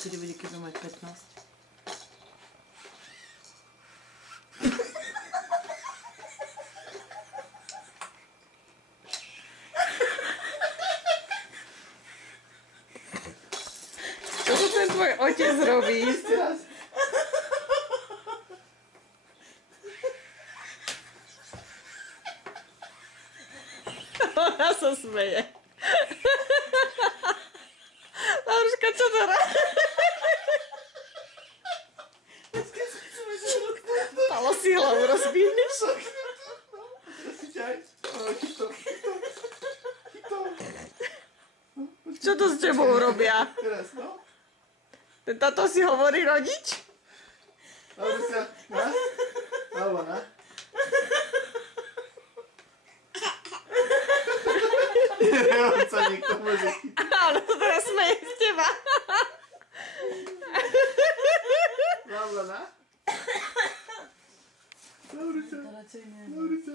kedy bude, keď bude mať 15. Čo to ten tvoj otec robí? Ona sa smeje. Lauruška, čo to robí? Palo si hlavu rozbíješ? Čo to s tebou robia? Ten táto si hovorí rodič? Lauruška, na? Alebo na? On sa niekto môže chytiť. Ale to teraz smeje z teba. Laura, na? Lauruška, Lauruška.